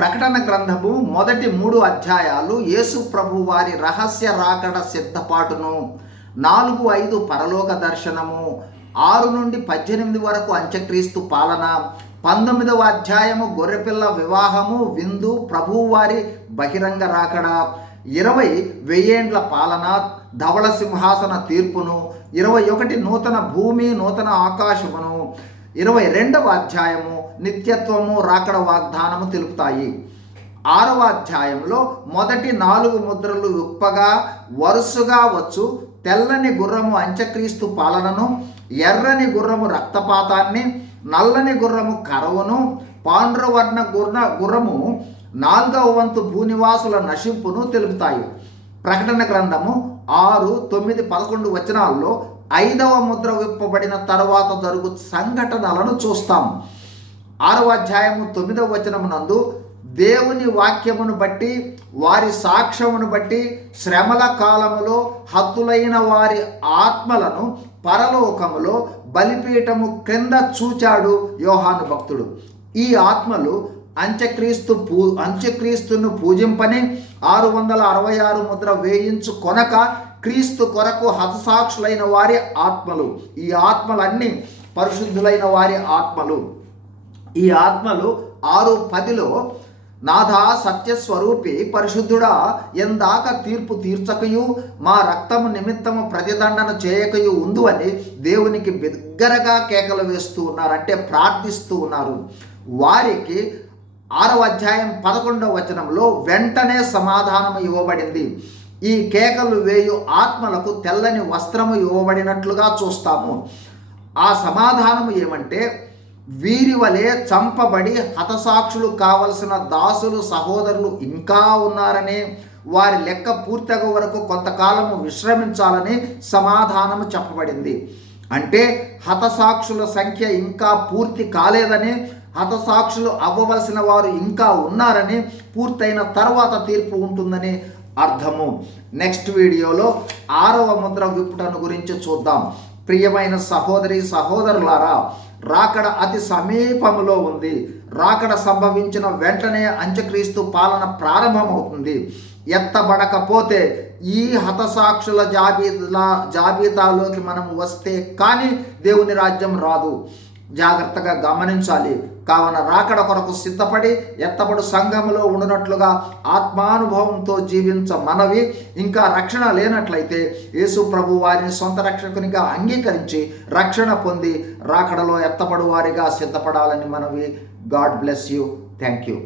ప్రకటన గ్రంథము మొదటి మూడు అధ్యాయాలు యేసు ప్రభు వారి రహస్య రాకడ సిద్ధపాటును నాలుగు ఐదు పరలోక దర్శనము ఆరు నుండి పద్దెనిమిది వరకు అంత్యక్రీస్తు పాలన పంతొమ్మిదవ అధ్యాయము గొర్రెపిల్ల వివాహము విందు ప్రభువారి బహిరంగ రాకడ ఇరవై వెయ్యేండ్ల పాలన ధవళ సింహాసన తీర్పును ఇరవై ఒకటి నూతన భూమి నూతన ఆకాశమును ఇరవై రెండవ అధ్యాయము నిత్యత్వము రాకడ వాగ్దానము తెలుపుతాయి. ఆరవ అధ్యాయంలో మొదటి నాలుగు ముద్రలు ఉప్పగా వరుసగా వచ్చు. తెల్లని గుర్రము అంత్యక్రీస్తు పాలనను ఎర్రని గుర్రము రక్తపాతాన్ని నల్లని గుర్రము కరవును పాండ్రవర్ణ గుర్ర గుర్రము నాలుగవ వంతు భూనివాసుల నశింపును తెలుపుతాయి. ప్రకటన గ్రంథము ఆరు తొమ్మిది పదకొండు వచనాల్లో ఐదవ ముద్ర విప్పబడిన తర్వాత జరుగు సంఘటనలను చూస్తాం. ఆరవ అధ్యాయము తొమ్మిదవ వచనమునందు దేవుని వాక్యమును బట్టి వారి సాక్ష్యమును బట్టి శ్రమల కాలములో హత్తులైన వారి ఆత్మలను పరలోకములో బలిపీఠము క్రింద చూచాడు యోహాను భక్తుడు. ఈ ఆత్మలు అంత్యక్రీస్తు పూ అంత్యక్రీస్తును పూజింపని ఆరు వందల అరవై ఆరు ముద్ర వేయించు కొనక క్రీస్తు కొరకు హతసాక్షులైన వారి ఆత్మలు. ఈ ఆత్మలన్నీ పరిశుద్ధులైన వారి ఆత్మలు. ఈ ఆత్మలు ఆరు పదిలో నాథా సత్యస్వరూపి పరిశుద్ధుడా ఎందాక తీర్పు తీర్చకయు మా రక్తము నిమిత్తము ప్రతిదండన చేయకయు ఉందు అని దేవునికి బిగ్గరగా కేకలు వేస్తూ ఉన్నారు అంటే ప్రార్థిస్తూ ఉన్నారు. వారికి ఆరవ అధ్యాయం పదకొండవ వచనంలో వెంటనే సమాధానం ఇవ్వబడింది. ఈ కేకలు వేయు ఆత్మలకు తెల్లని వస్త్రము ఇవ్వబడినట్లుగా చూస్తాము. ఆ సమాధానము ఏమంటే వీరి వలె చంపబడి హతసాక్షులు కావలసిన దాసులు సహోదరులు ఇంకా ఉన్నారని వారి లెక్క పూర్తగ వరకు కొంతకాలము విశ్రమించాలని సమాధానము చెప్పబడింది. అంటే హతసాక్షుల సంఖ్య ఇంకా పూర్తి కాలేదని హతసాక్షులు అవ్వవలసిన వారు ఇంకా ఉన్నారని పూర్తయిన తర్వాత తీర్పు ఉంటుందని అర్థము. నెక్స్ట్ వీడియోలో ఆరవ ముద్ర విప్పుటను గురించి చూద్దాం. ప్రియమైన సహోదరి సహోదరులారా రాకడ అతి సమీపములో ఉంది. రాకడ సంభవించిన వెంటనే అంత్యక్రీస్తు పాలన ప్రారంభమవుతుంది. ఎత్తబడకపోతే ఈ హతసాక్షుల జాబితా జాబితాలోకి మనం వస్తే కానీ దేవుని రాజ్యం రాదు. జాగ్రత్తగా గమనించాలి. కావున రాకడ కొరకు సిద్ధపడి ఎత్తబడు సంఘములో ఉండునట్లుగా ఆత్మానుభవంతో జీవించ మనవి. ఇంకా రక్షణ లేనట్లయితే యేసు ప్రభు వారిని సొంత రక్షకునిగా అంగీకరించి రక్షణ పొంది రాకడలో ఎత్తబడు వారిగా సిద్ధపడాలని మనవి. God bless you. Thank you